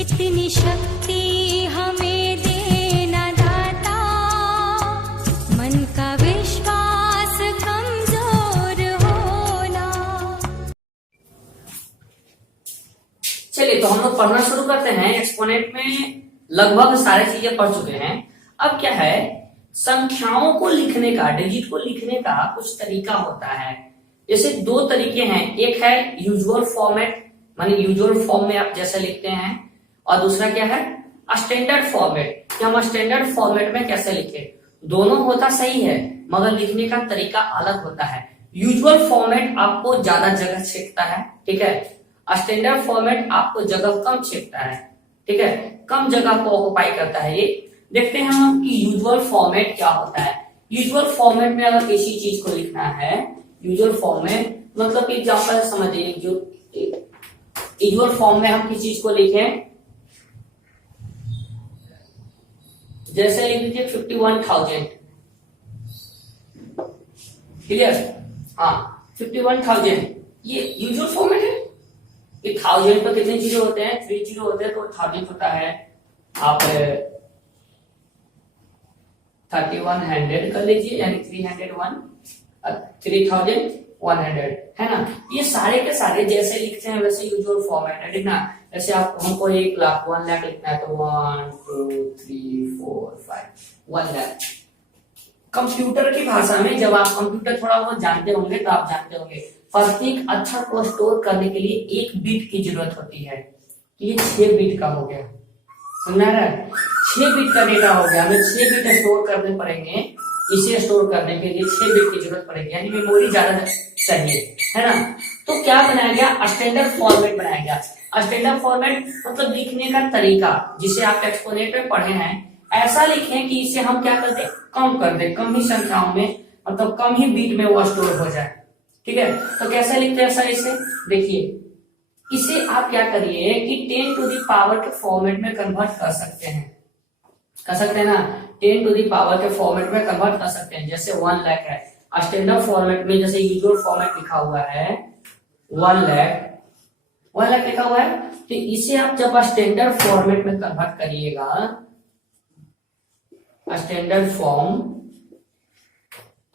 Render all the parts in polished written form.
इतनी शक्ति हमें देना दाता, मन का विश्वास कमजोर होना। चलिए तो हम लोग पढ़ना शुरू करते हैं। एक्सपोनेंट में लगभग सारी चीजें पढ़ चुके हैं। अब क्या है, संख्याओं को लिखने का, डिजिट को लिखने का कुछ तरीका होता है। जैसे दो तरीके हैं, एक है यूजुअल फॉर्मेट, माने यूजुअल फॉर्म में आप जैसे लिखते हैं, और दूसरा क्या है, स्टैंडर्ड फॉर्मेट, कि हम स्टैंडर्ड फॉर्मेट में कैसे लिखें। दोनों होता सही है, मगर लिखने का तरीका अलग होता है। यूजुअल फॉर्मेट आपको ज्यादा जगह छेकता है, ठीक है। स्टैंडर्ड फॉर्मेट आपको जगह कम छेकता है, ठीक है, कम जगह को ऑक्युपाई करता है। ये देखते हैं हम कि यूजुअल फॉर्मेट क्या होता है। यूजुअल फॉर्मेट में अगर किसी चीज को लिखना है, यूजुअल फॉर्म में मतलब एग्जांपल समझिए, जो यूजुअल फॉर्म में हम किसी चीज को लिखें, जैसे लिख लीजिए 51,000, क्लियर। हाँ 51,000 ये यूजुअल फॉर्मेट है। ये 1000 पर कितने जीरो होते हैं, 3 जीरो होते हैं, तो 1000 होता है। आप 3100 कर लीजिए, यानी 301, 3100 है ना। ये सारे के सारे जैसे लिखते हैं वैसे यूजुअल फॉर्मेट है, ठीक ना। जैसे आप हमको 1 लाख 1 लाख लिखना है तो 1 2 3 4 5 1 लाख। कंप्यूटर की भाषा में, जब आप कंप्यूटर थोड़ा बहुत जानते होंगे तो आप जानते होंगे, प्रत्येक अक्षर को स्टोर करने के लिए 1 बिट की जरूरत होती है। तो ये 6 बिट का हो गया, समझ रहा है। 6 बिट का डेटा हो गया, हमें 6 बिट स्टोर करने पड़ेंगे। इसे स्टोर करने के लिए 6 बिट की जरूरत पड़ेगी, यानी मेमोरी ज्यादा चाहिए, है ना। तो क्या बनाया गया, स्टैंडर्ड फॉर्मेट बनाया गया। स्टैंडर्ड फॉर्मेट मतलब लिखने का तरीका, जिसे आप एक्सपोनेंट में पढ़े हैं, ऐसा लिखें कि इसे हम क्या कर दे, कम कर दे, कम ही संख्याओं में, मतलब कम ही बीट में वो स्टोर हो जाए, ठीक है। तो कैसे लिखते हैं सर इसे, देखिए इसे आप क्या करिए कि 10 टू द पावर के फॉर्मेट में कन्वर्ट कर सकते हैं, कर सकते हैं ना। 10 टू द पावर के फॉर्मेट में कन्वर्ट कर सकते हैं। जैसे 1 लाख है, स्टैंडर्ड फॉर्मेट में जैसे यूजुअल फॉर्मेट लिखा हुआ है 1 लाख लिखा हुआ है, तो इसे आप जब स्टैंडर्ड फॉर्मेट में कन्वर्ट करिएगा, स्टैंडर्ड फॉर्म,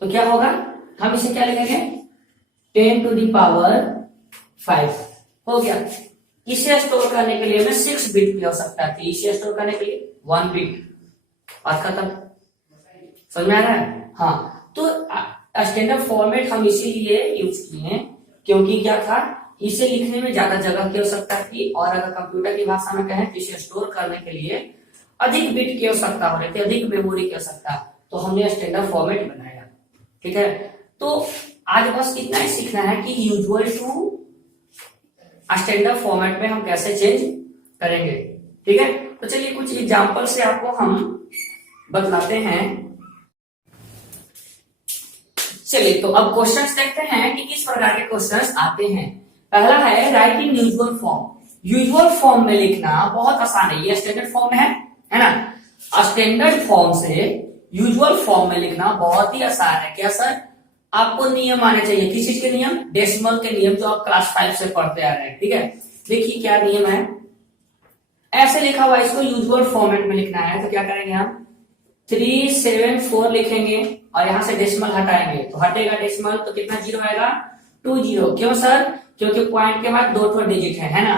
तो क्या होगा, हम इसे क्या लिखेंगे, 10 टू द पावर 5 हो गया। इसे स्टोर करने के लिए हमें 6 बिट की आवश्यकता थी, इसे स्टोर करने के लिए 1 बिट। बात खत्म, समझ में आ रहा है। हाँ, तो स्टैंडर्ड फॉर्मेट हम इसीलिए यूज किए क्योंकि क्या था, इसे लिखने में ज्यादा जगह की आवश्यकता थी, और अगर कंप्यूटर की भाषा में कहें तो इसे स्टोर करने के लिए अधिक बिट की आवश्यकता हो रही थी, अधिक मेमोरी की आवश्यकता, तो हमने स्टैंडर्ड फॉर्मेट बनाया, ठीक है। तो आज बस इतना ही सीखना है कि यूजुअल टू स्टैंडर्ड फॉर्मेट में हम कैसे चेंज करेंगे, ठीक है। तो चलिए कुछ एग्जांपल से आपको हम बतलाते हैं। चलिए तो अब क्वेश्चंस देखते हैं कि किस प्रकार के क्वेश्चंस आते हैं। पहला है writing usual form. Usual form में लिखना बहुत आसान है, ये स्टैंडर्ड फॉर्म है ना। स्टैंडर्ड फॉर्म से यूजुअल फॉर्म में लिखना बहुत ही आसान है। क्या सर, आपको नियम आने चाहिए। किस चीज के नियम, डेसिमल के नियम, जो आप क्लास 5 से पढ़ते आ रहे हैं, ठीक है। देखिए क्या नियम है, ऐसे लिखा हुआ है, इसको यूजुअल फॉर्मेट में लिखना है, तो क्या करेंगे हम 374 लिखेंगे और यहां से डेसिमल हटाएंगे, तो हटेगा डेसिमल, तो कितना जीरो आएगा, 2 जीरो। क्यों सर, क्योंकि पॉइंट के बाद 2 डिजिट है ना,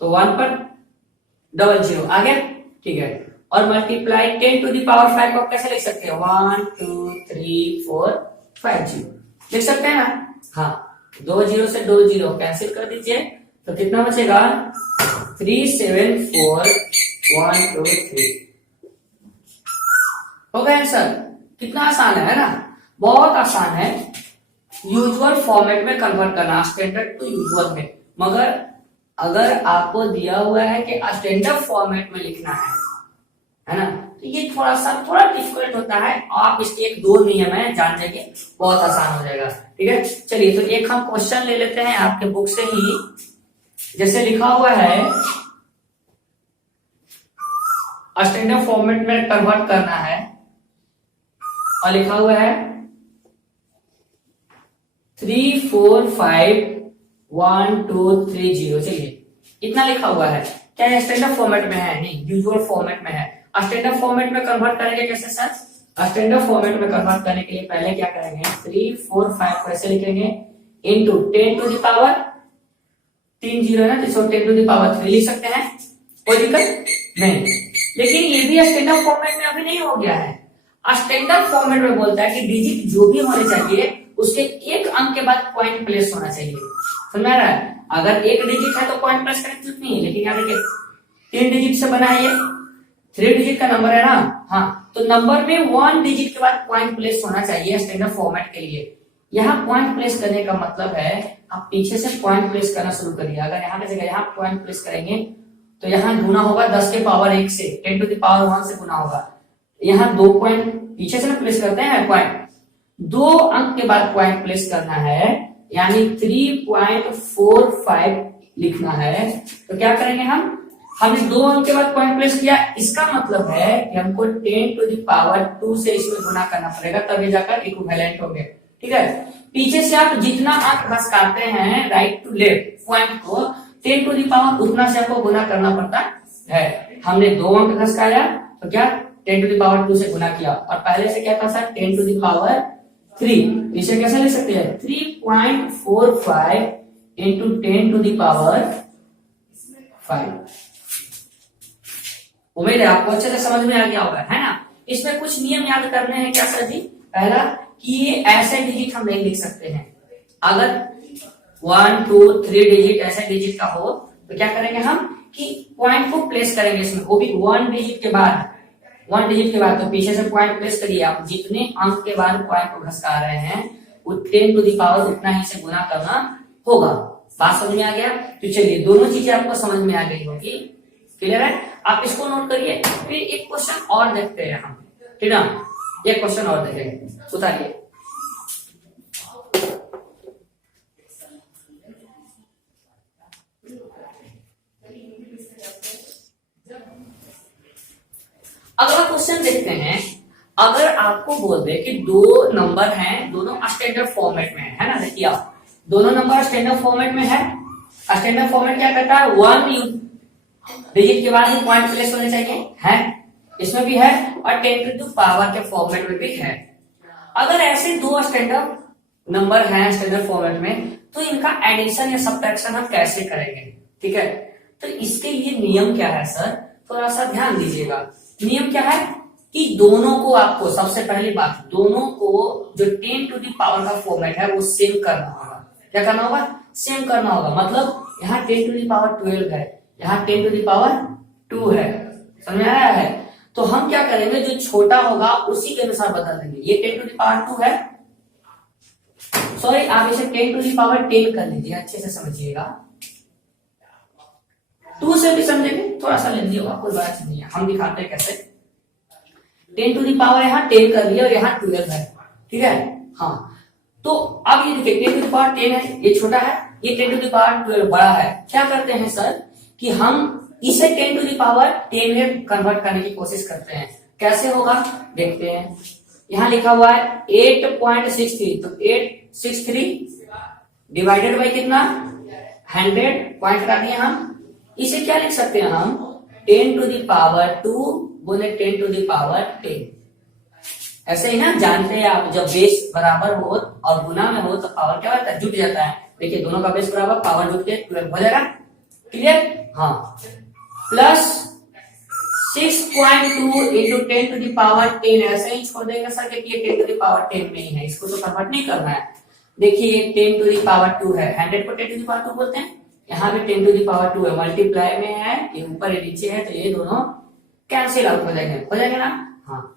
तो 1 पर डबल जीरो आ गया, ठीक है। और मल्टीप्लाई 10 टू द पावर 5 को कैसे लिख सकते हैं, 1 2 3 4 5 जीरो लिख सकते हैं ना। हाँ, 2 जीरो से 2 जीरो कैंसिल कर दीजिए, तो कितना बचेगा, 374 1 2 3 हो गया आंसर। कितना आसान है ना, बहुत आसान है यूजुअल फॉर्मेट में कन्वर्ट करना, स्टैंडर्ड टू यूजुअल में। मगर अगर आपको दिया हुआ है कि स्टैंडर्ड फॉर्मेट में लिखना है ना, तो ये थोड़ा डिफिकल्ट होता है। आप इसके 1-2 नियम है जान जाइए, बहुत आसान हो जाएगा, ठीक है। चलिए तो एक हम क्वेश्चन ले लेते हैं आपके बुक से ही। जैसे लिखा हुआ है स्टैंडर्ड फॉर्मेट में कन्वर्ट करना है, और लिखा हुआ है 3 4 5 1 2 3 0। चलिए इतना लिखा हुआ है, क्या स्टैंडर्ड फॉर्मेट में है? नहीं, यूजुअल फॉर्मेट में है। स्टैंडर्ड फॉर्मेट में कन्वर्ट करेंगे कैसे सर? स्टैंडर्ड फॉर्मेट में कन्वर्ट करने के लिए पहले क्या करेंगे, 3 4 5 को ऐसे लिखेंगे into 10 to the power 3 zero है ना, तो 10 टू द पावर 3 लिख सकते हैं, कोई दिक्कत नहीं। लेकिन ये भी स्टैंडर्ड फॉर्मेट में अभी नहीं हो गया है। स्टैंडर्ड फॉर्मेट में बोलता है कि डिजिट जो भी होने चाहिए उसके एक अंक के बाद पॉइंट प्लेस होना चाहिए। समझ आ रहा है? अगर एक डिजिट है तो पॉइंट प्लेस करने की जरूरत नहीं है, लेकिन यहाँ देखिए 3 डिजिट से बना है, ये 3 डिजिट का नंबर है ना। हाँ, तो नंबर में 1 डिजिट के बाद पॉइंट प्लेस होना चाहिए स्टैंडर्ड फॉर्मेट के लिए। यहाँ पॉइंट प्लेस करने का मतलब है आप पीछे से पॉइंट प्लेस करना शुरू करिए। अगर यहाँ की जगह यहाँ पॉइंट प्लेस करेंगे तो यहाँ गुना होगा 10 के पावर 1 से, 10 टू द पावर 1 से गुना होगा। यहाँ 2 पॉइंट पीछे से ना प्लेस करते हैं पॉइंट, 2 अंक के बाद पॉइंट प्लेस करना है, यानी 3.45 लिखना है। तो क्या करेंगे हमने 2 अंक के बाद पॉइंट प्लेस किया, इसका मतलब है कि हमको 10 टू द पावर 2 से इसमें गुना करना पड़ेगा, तभी जाकर इक्विवेलेंट हो गया। ठीक है, पीछे से आप जितना अंक घसकाते हैं राइट टू लेफ्ट पॉइंट को 10 टू द पावर उतना से आपको गुना करना पड़ता है। हमने 2 अंक घसकाया तो क्या 10 टू द पावर 2 से गुना किया, और पहले से क्या था सर 10 टू द पावर 3। इसे कैसे लिख सकते हैं 3.45 इंटू 10 टू द पावर 5। उम्मीद है आपको अच्छे से समझ में आ गया होगा, है ना। इसमें कुछ नियम याद करने हैं क्या सर जी? पहला कि ये ऐसे डिजिट हम नहीं लिख सकते हैं। अगर 1 2 3 डिजिट ऐसे डिजिट का हो तो क्या करेंगे हम कि पॉइंट को प्लेस करेंगे इसमें, वो भी 1 डिजिट के बाद। 1 डिजिट के बाद तो पीछे से पॉइंट प्लेस करिए। आप जितने अंक के बाद पॉइंट को घसका रहे हैं वो 10 टू द पावर उतना ही से गुना करना होगा। बात समझ में आ गया? तो चलिए दोनों चीजें आपको समझ में आ गई होगी, क्लियर है? आप इसको नोट करिए। फिर एक क्वेश्चन और देखते हैं हम, ठीक है? एक क्वेश्चन और देखेंगे, उतारिए। अगला क्वेश्चन देखते हैं। अगर आपको बोल दे कि 2 नंबर हैं, दोनों स्टैंडर्ड फॉर्मेट में है ना, देखिए आप दोनों नंबर स्टैंडर्ड फॉर्मेट में है। स्टैंडर्ड फॉर्मेट क्या करता है 1 डिजिट के बाद ही पॉइंट प्लेस होने चाहिए, है इसमें भी है, और 10 टू द पावर के फॉर्मेट में भी है। अगर ऐसे 2 स्टैंडर्ड नंबर हैं स्टैंडर्ड फॉर्मेट में तो इनका एडिशन या सब्ट्रैक्शन हम कैसे करेंगे? ठीक है, तो इसके लिए नियम क्या है सर, थोड़ा सा ध्यान दीजिएगा। नियम क्या है कि दोनों को आपको, सबसे पहली बात, दोनों को जो 10 टू द पावर का फॉर्मेट है वो सेम करना होगा। क्या करना होगा? सेम करना होगा। मतलब यहाँ 10 टू द पावर 12 है, यहाँ 10 टू द पावर 2 है। समझ में आ रहा है? तो हम क्या करेंगे, जो छोटा होगा उसी के अनुसार बदल देंगे। ये 10 टू द पावर 2 है, सॉरी आप इसे 10 टू द पावर 10 कर लीजिए, अच्छे से समझिएगा। 2 से भी समझेंगे, थोड़ा सा ले लीजिएगा, कोई बात नहीं है। हम दिखाते हैं कैसे। 10 टू द पावर यहाँ 10 कर लिया और यहाँ 12 है, ठीक है। हाँ, तो अब ये देखिए 10 टू द पावर 10 है, ये छोटा है, ये 10 टू द पावर 12 बड़ा है। क्या करते हैं सर कि हम इसे 10 टू द पावर 10 में कन्वर्ट करने की कोशिश करते हैं। कैसे होगा देखते हैं। यहाँ लिखा हुआ है 8.63, तो 863 डिवाइडेड बाई कितना 100 पॉइंट रख दिए हम। इसे क्या लिख सकते हैं हम 10 टू द पावर 2 गुने 10 टू द पावर 10। ऐसे ही ना, जानते हैं आप जब बेस बराबर हो और गुना में हो तो पावर क्या होता है, जुट जाता है। देखिए दोनों का बेस बराबर, पावर जुट के 12 हो जाएगा, क्लियर। हाँ, plus 6.2 into 10 to the power 10 ऐसे ही छोड़ देंगे सर, क्योंकि ये 10 टू द पावर 10 में ही है, इसको तो कन्वर्ट नहीं करना है। देखिए ये 10 टू द पावर 2 है, 100 को 10 टू द पावर 2 बोलते हैं, यहाँ पे 10 टू द पावर 2 है, मल्टीप्लाई में है, ये ऊपर ये नीचे है, तो ये दोनों कैंसिल आउट हो जाएंगे ना। हाँ,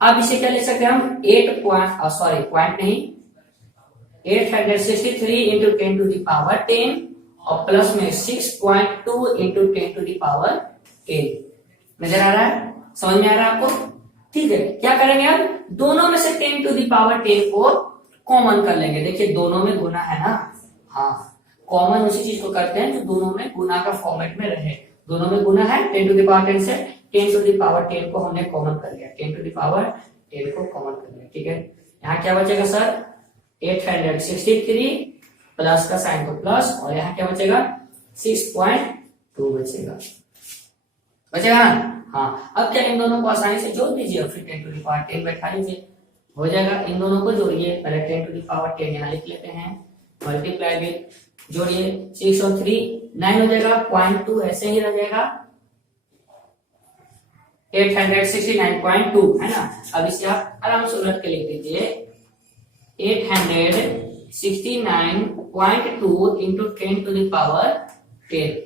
अब इसे क्या लिख सकते हैं हम 863 इंटू 10 टू द पावर 10 और प्लस में 6.2 इंटू 10 टू द पावर 10। नजर आ रहा है? समझ में आ रहा है आपको? ठीक है, क्या करेंगे अब दोनों में से 10 टू द पावर 10 को कॉमन कर लेंगे। देखिए दोनों में गुना है ना। हाँ, कॉमन उसी चीज को करते हैं जो दोनों में गुना का फॉर्मेट में रहे। दोनों में गुना है, 10 टू द पावर 10 से 10 टू द पावर 10 को हमने कॉमन कर लिया, 10 टू द पावर 10 को कॉमन कर लिया, ठीक है। यहाँ क्या बचेगा सर 863 प्लस का साइन को प्लस, और यहाँ क्या बचेगा 6.2 बचेगा। बचेगा ना। हाँ, अब क्या इन दोनों को आसानी से जोड़ दीजिए, फिर 10 टू द पावर 10 बैठा लीजिए, हो जाएगा। इन दोनों को जोड़िए, पहले 10 टू द पावर 10 यहाँ लिख लेते हैं, मल्टीप्लाई विद, जोड़िए 6 और 3 9 हो जाएगा, 0.2 ऐसे ही रह जाएगा, 869.2 है ना। अब इसे आप आराम से उलट के लिख दीजिए, 869.2 इंटू 10 टू द पावर 10।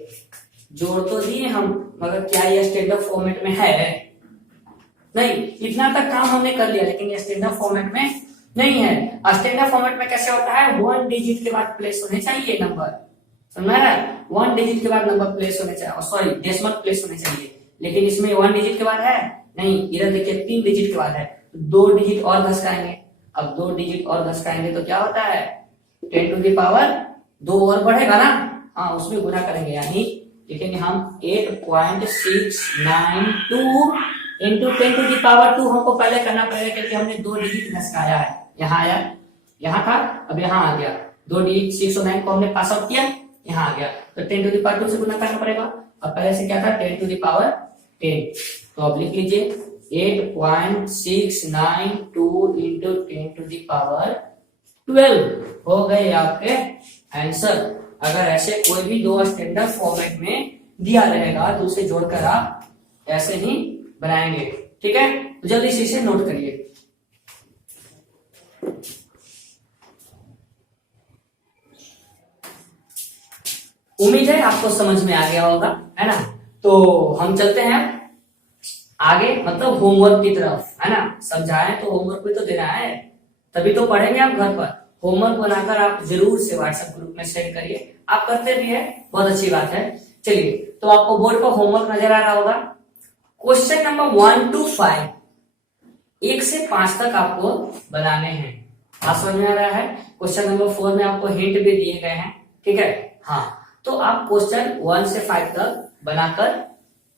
जोड़ तो दिए हम, मगर क्या ये स्टैंडर्ड फॉर्मेट में है? नहीं, इतना तक काम हमने कर लिया, लेकिन ये स्टैंडर्ड फॉर्मेट में नहीं है। स्टैंडर्ड फॉर्मेट में कैसे होता है, 1 डिजिट के बाद प्लेस होने चाहिए नंबर, समझ रहा है? 1 डिजिट के बाद नंबर प्लेस होने चाहिए, सॉरी डेसिमल प्लेस होने चाहिए, लेकिन इसमें 1 डिजिट के बाद है नहीं, इधर देखिए 3 डिजिट के बाद है, तो 2 डिजिट और घसकाएंगे। अब 2 डिजिट और घसकाएंगे तो क्या होता है, 10 टू द पावर 2 और बढ़ेगा ना, हाँ उसमें गुना करेंगे, यानी लिखेंगे हम 8.692 इंटू 10 टू द पावर 2। हमको पहले करना पड़ेगा क्योंकि हमने 2 डिजिट घसकाया है, यहाँ आया, यहाँ था, अब यहाँ आ गया, 2 डिजिट 609 को हमने पास आउट किया, यहाँ आ गया, तो 10 टू द पावर 2 से गुना करना पड़ेगा। अब पहले से क्या था, 10 टू द पावर 10, तो अब लिख लीजिए 8.692 इंटू 10 टू द पावर 12 हो गए आपके आंसर। अगर ऐसे कोई भी दो स्टैंडर्ड फॉर्मेट में दिया रहेगा तो उसे जोड़कर आप ऐसे ही बनाएंगे, ठीक है। तो जल्दी से इसे नोट करिए। उम्मीद है आपको समझ में आ गया होगा, है ना। तो हम चलते हैं आगे, मतलब होमवर्क की तरफ, है ना। समझाएं तो होमवर्क भी तो देना है, तभी तो पढ़ेंगे आप घर पर। होमवर्क बनाकर आप जरूर से व्हाट्सएप ग्रुप में शेयर करिए, आप करते भी है, बहुत अच्छी बात है। चलिए, तो आपको बोर्ड पर होमवर्क नजर आ रहा होगा। क्वेश्चन नंबर 1 to 5, 1 से 5 तक आपको बनाने हैं, बात समझ में आ रहा है। क्वेश्चन नंबर 4 में आपको हिंट भी दिए गए हैं, ठीक है। हाँ, तो आप क्वेश्चन 1 से 5 तक बनाकर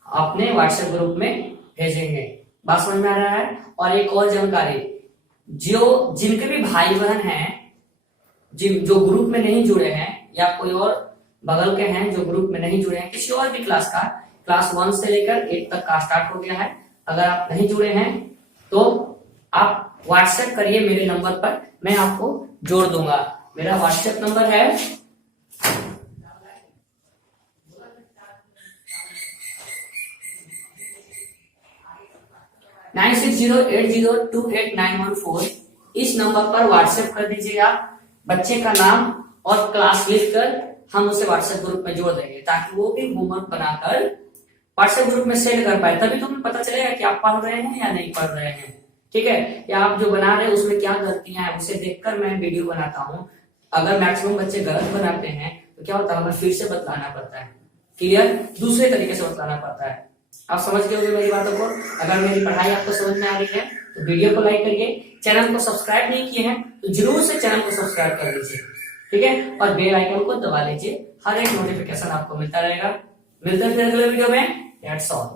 अपने व्हाट्सएप ग्रुप में भेजेंगे, बात समझ में आ रहा है। और एक और जानकारी, जो जिनके भी भाई बहन हैं जो ग्रुप में नहीं जुड़े हैं, या कोई और बगल के हैं जो ग्रुप में नहीं जुड़े हैं, किसी और भी क्लास का, क्लास 1 से लेकर 8 तक का स्टार्ट हो गया है, अगर आप नहीं जुड़े हैं तो आप व्हाट्सएप करिए मेरे नंबर पर, मैं आपको जोड़ दूंगा। मेरा व्हाट्सएप नंबर है 9608028914। इस नंबर पर व्हाट्सएप कर दीजिएगा, बच्चे का नाम और क्लास लिखकर हम उसे व्हाट्सएप ग्रुप में जोड़ देंगे, ताकि वो भी होमवर्क बनाकर व्हाट्सएप ग्रुप में शेयर कर पाए, तभी तुम्हें पता चलेगा कि आप पढ़ रहे हैं या नहीं पढ़ रहे हैं, ठीक है। या आप जो बना रहे हैं उसमें क्या गलतियां हैं, उसे देखकर मैं वीडियो बनाता हूँ। अगर मैक्सिमम बच्चे गलत बनाते हैं तो क्या होता है, हमें फिर से बतलाना पड़ता है, क्लियर, दूसरे तरीके से बतलाना पड़ता है। आप समझ गए होंगे मेरी बातों को। अगर मेरी पढ़ाई आपको समझ में आ रही है तो वीडियो को लाइक करिए, चैनल को सब्सक्राइब नहीं किए हैं तो जरूर से चैनल को सब्सक्राइब कर लीजिए, ठीक है, और बेल आइकन को दबा लीजिए, हर एक नोटिफिकेशन आपको मिलता रहेगा। मिलते हैं फिर अगले वीडियो में, दैट्स ऑल।